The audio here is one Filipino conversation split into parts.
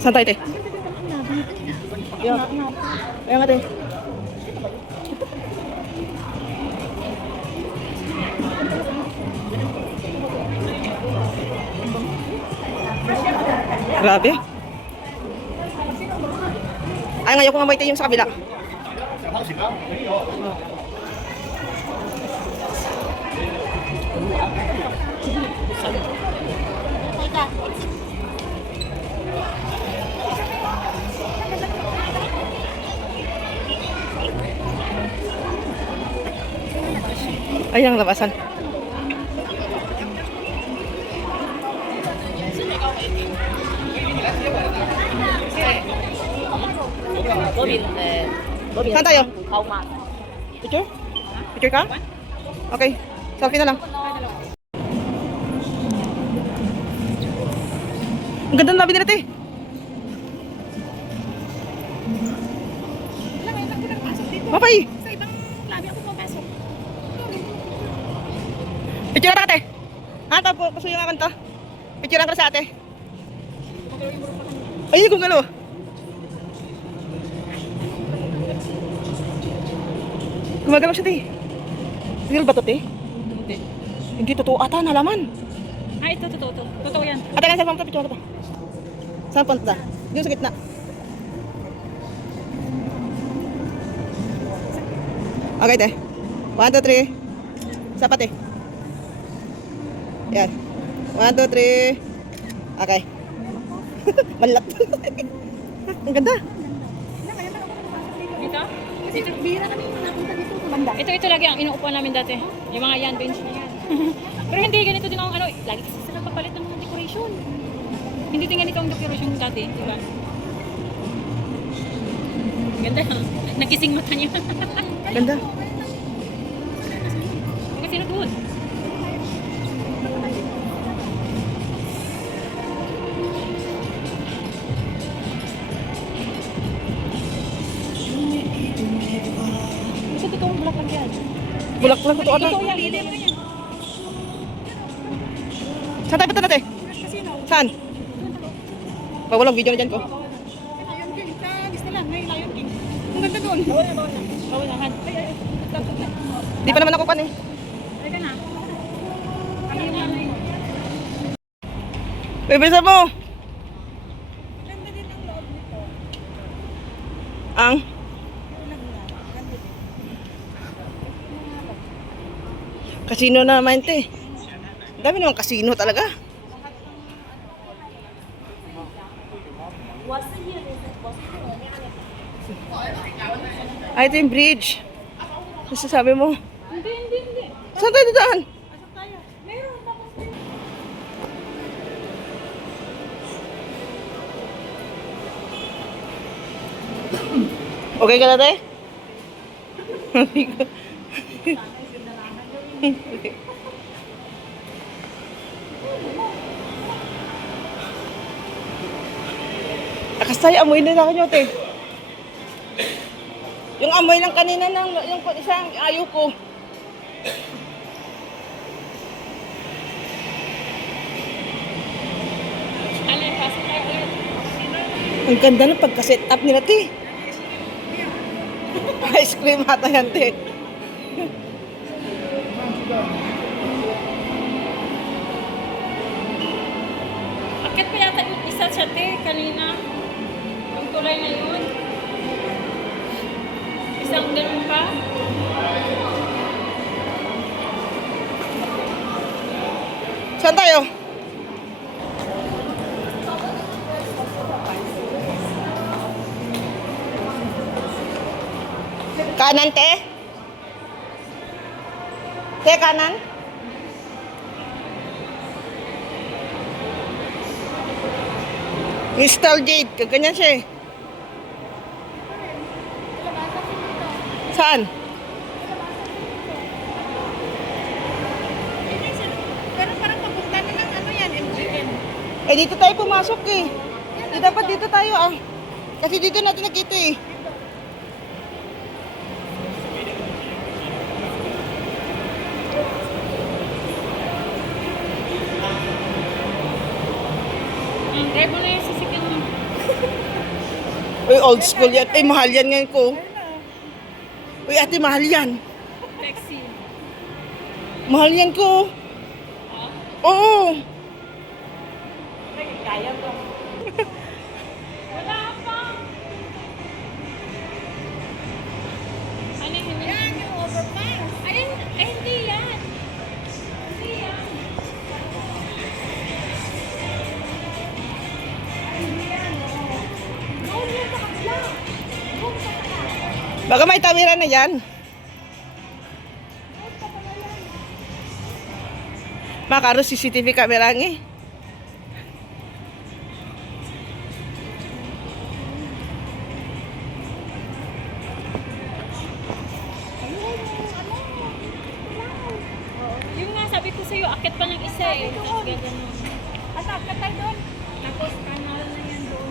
Saan tayo, te? Ayan. Ayan nga, te. Grabe. Ay, ngayon ko nga may yung sa kabila. Ay, ang labasan. Saan tayo? Picture? Picture ka? Okay. Selfie na lang. Ang ganda ng labi nila, te. Mapay. Sa ibang labi ako pumapasok. Picture na ate. Ha, tapos gusto yung kanta. Picture ka sa ate. Ay, kung gano'n. Gumagalaw siya, te. Real ba to, te? Hindi. Hindi totoo ata, nalaman. Ah, ito, totoo. Totoo yan. Ate, nasa pang picture ka pa. Saan punta? Doon sa gitna. Okay, te. 1, 2, 3. Sapat, te. Yan. 1, 2, 3. Okay. Malat. Ang ganda. Dito? Kasi bihira kami napunta dito sa banda. Ito lagi ang inuupuan namin dati. Yung mga yan, bench na yan. Pero hindi ganito din ang ano, lagi kasi sila papalit ng mga decoration. Hindi din ganito ang decoration dati, di ba? Ganda. Nagising mata niya. Ganda. Kasi doon. Kasi totoong bulak lang yan. Bulak lang totoo ata. Totoo yan, hindi mo yan. Saan tayo punta natin? Saan? Walang video na dyan ko. Lion King sa Disneyland, may Lion King. Ang ganda doon. Bawal na, han. Di pa naman ako pan eh. Ay ka na. Ano yung ano yun? Bibilisan mo. Ganda din ang loob nito. Ang? Ganda din. Casino naman, te. Ang dami naman casino talaga. Ay, ito yung bridge. Kasi sabi mo. Hindi. Saan tayo dadaan? Pasok tayo. Meron tapos Okay ka na, te? Nakasaya, amoy na nyo, te. Yung amoy lang kanina ng yung isang ayaw ko. alin, pasok tayo ulit. Ang ganda ng pagka-set up nila, te. Ice cream ata yan, te. Akit pa yata yung isa sa te kanina. Yung tulay na yun. Isang ganun pa. Saan tayo? Kanan, te? Te, kanan? Crystal Jade, kaganyan siya eh. Saan? Pero parang papunta na ng ano yan, MGM. Eh, dito tayo pumasok eh. Di dapat dito tayo ah. Kasi dito natin nakita eh. Drive mo na yung sasakyan mo. Uy, old school yan. Ay, mahal yan ngayon ko. Uy, ate, mahal yan. Taxi. Mahal yan ko. Oo. Kaya ko. Wala pa. Ano yun? Yan, yung overpass. Ay, hindi yan. Hindi yan. Baka may tawiran na yan. Makaroon CCTV camera nga eh. Yung nga, sabi ko sa'yo, akit pa ng isa eh. Tapos gano'n. At akit tayo doon. Tapos kanal na yan doon.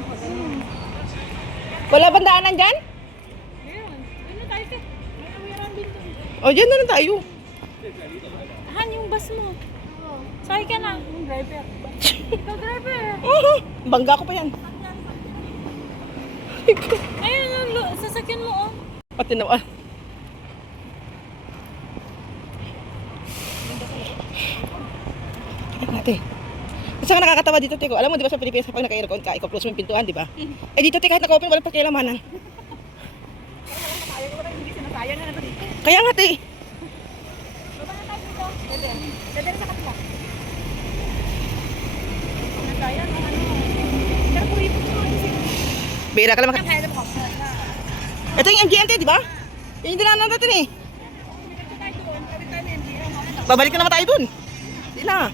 Wala bang daanan dyan? Meron. Doon na tayo, te. May awiran din doon. O, dyan na lang tayo. Han, yung bus mo. Sakay ka na. Yung driver. Ikaw driver. Bangga ko pa yan. Ayun, sasakyan mo oh. Pati naman. Ate. Kasi nga nakakatawa dito, Teko. Alam mo, di ba sa Pilipinas kapag naka-aircon ka, i-close mo yung pintuan, di ba? Eh dito, Te, kahit naka-open, walang pakialamanan. Kaya nga, Te. Dadali sa kapila. Bira ka lang maka... Ito yung MGMT, di ba? Yung dinanan natin eh. Babalik na naman tayo dun. Hindi na.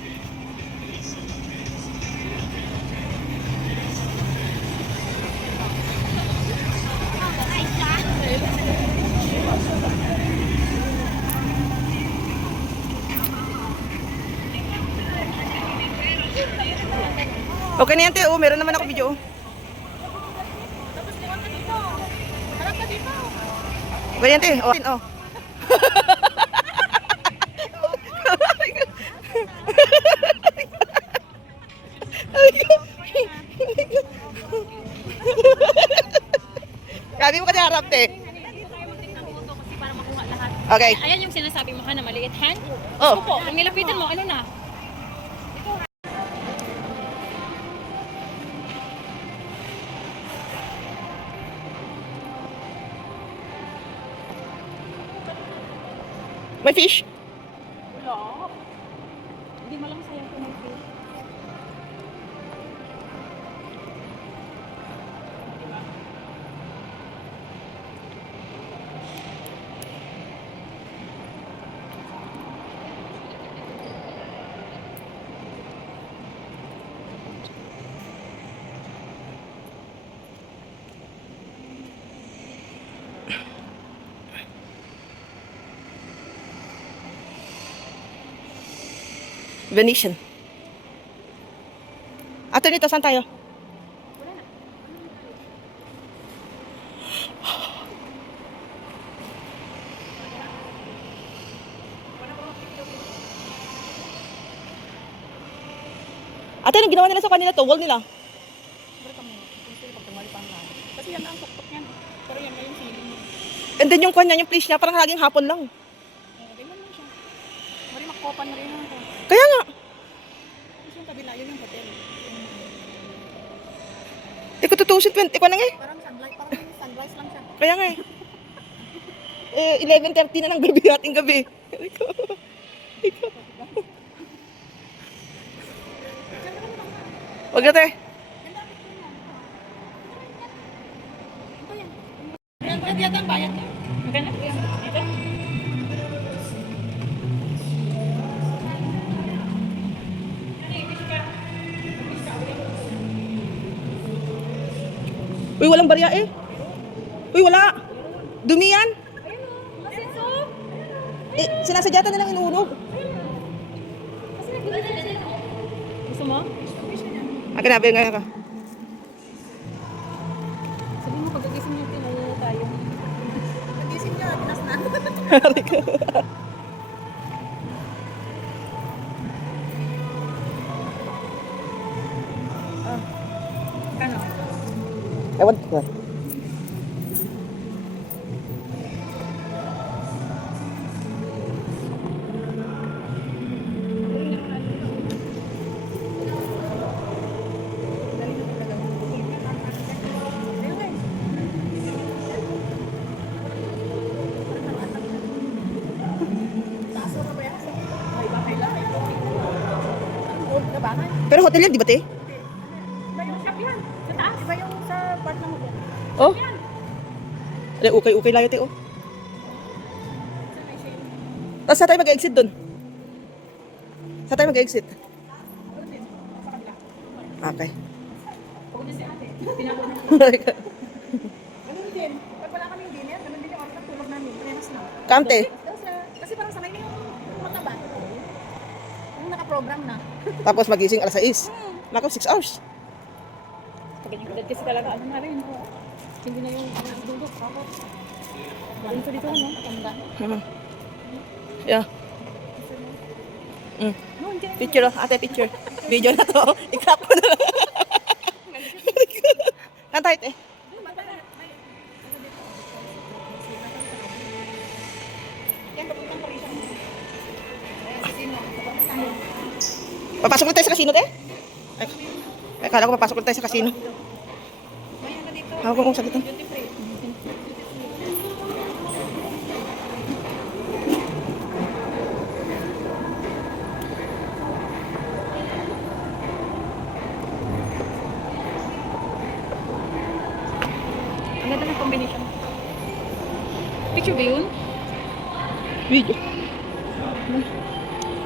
Okay na yan, Te. Oh, meron naman ako video. Ganyan, Te. Oh. Oh. Sabi mo kasi harap, Te. Okay. Ayan yung sinasabi mo ka na maliit hand. Oh. Opo, kung nilapitan mo, ano na? May fish. Wala. Hindi mo lang sayang kung may fish. Venetian. Ato nito, saan tayo? Ate, anong ginawa nila sa kanila to? Wall nila. Kasi yan ang tuktok yan. Pero yan na yung ceiling mo. And then yung kanya, yung place niya, parang laging hapon lang. Ganyan lang siya. Mari makopan na rin ako. Kaya nga. Kasi yung kabila, yun yung hotel. Ikaw tutusin, ikaw na nga eh. Parang sunrise lang siya. Kaya nga eh. 11:30 na ng gabi ating gabi. Ikaw. Wag na, Te. Yan yata ang bayad niya. Maganda. Ito. Uy, walang barya eh. Uy, wala. Dumi yan. Eh, sinasadyatan nilang inuunog. Gusto mo? Akin na, ngayon ka. Sabi mo, pagkagising niyo, tinulong tayo. Pagising niya, pinas na. Hari ka. Ah. Ewan ko. Pero hotel yan, di ba, te? Iba yung shop yan. Sa taas. Iba yung sa part ng hotel. Oh. Ala, ukay layo, te, oh. Tapos saan tayo mag-exit dun? Saan tayo mag-exit? Okay. Ganun din. Pag wala kaming dinner, ganun din yung oras ng tulog namin. Parehas na. Kamte. Kasi parang sanay na yung mataba. Yung naka-program na. Tapos magising alas 6. Nako, 6 hours. Pag ganyan edad kasi talaga, ano na rin. Hindi na yung dudok. Tapos, galing sa dito, ano? Tanda. Yeah. Picture, oh. Ate, picture. Video na to. I-crop ko na lang. Saan tayo, te? Papasok na tayo sa casino, te? Ay, akala ko papasok na tayo sa casino. Ako kung sakitan. Ang ganda ng combination. Picture ba yun? Video.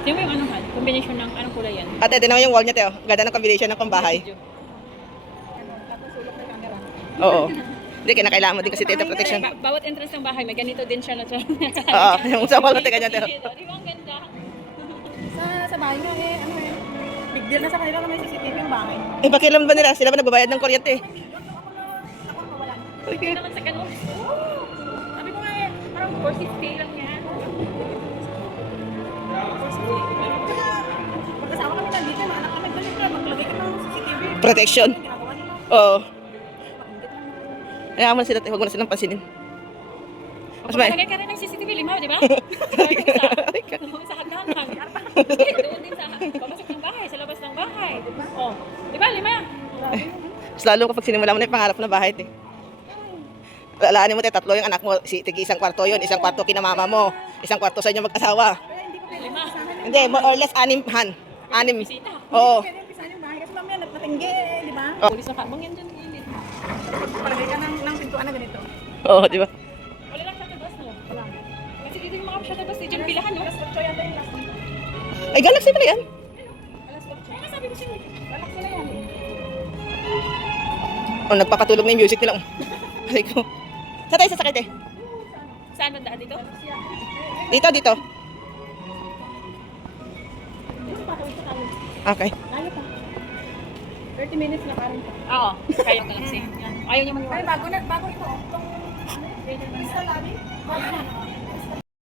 Tingnan mo yung anong han? Combination ng anong kulay yan? Ate, tinan mo yung wall niya, te, oh. Ganda ng combination ng pambahay. Video. Tapos sulok na camera. Oo. Hindi, kinakailangan mo din kasi data protection. Bawat entrance ng bahay, may ganito din siya na siya. Oo, yung sa wall, te, ganyan, te. Di ba ang ganda? Sa bahay nga eh, ano eh. Big deal na sa kanila na may CCTV yung bahay. Eh, pakialam ba nila? Sila ba nagbabayad ng kuryente? Ako mawalan. Hindi naman sa ganun. Sabi ko nga eh, parang 460 lang yan. Pagkasama kami nandito, yung mga anak kami, balik ka, maglagay ka ng CCTV. Protection. Yung ginagawa nila. Oo. Kaya mo sila, te, huwag mo na silang pansinin. Mas may... Maglagay ka rin ng CCTV, limaw, di ba? Doon sa hagdanan. Doon din sa pamasok ng bahay, sa labas ng bahay. Oh, di ba, lima? Mas lalo kapag sinimula mo na yung pangarap na bahay, te. Alaanin mo, te, 3 yung anak mo. Isang kwarto yun, isang kwarto kina mama mo, isang kwarto sa inyo mag-asawa. Lima. Hindi, more or less 6, han. 6. Bisita. Oo. Pwede yung pisahan yung bahay kasi mamaya nagpatinggi eh, di ba? Pulis na kabang yan dyan. Init. Palagay ka ng pintuan na ganito. Oo, di ba? Wala lang shuttle bus, no? Wala. Kasi dito yung mga shuttle bus, dyan pilahan, no? Alas 8 yata yung last one. Ay, Galaxy pala yan. Alas 8. Ay, sabi ko sa'yo, lalak sila yan. Oh, nagpapatulog na yung music nila. Ay ko. Saan tayo sasakay, te? Saan ba daan dito? Dito, dito. Okay. Layo pa. 30 minutes na parang. Oo. Kaya Galaxy. Ayaw niya Ay, maniwala. bago ito. Itong Crystal Lobby.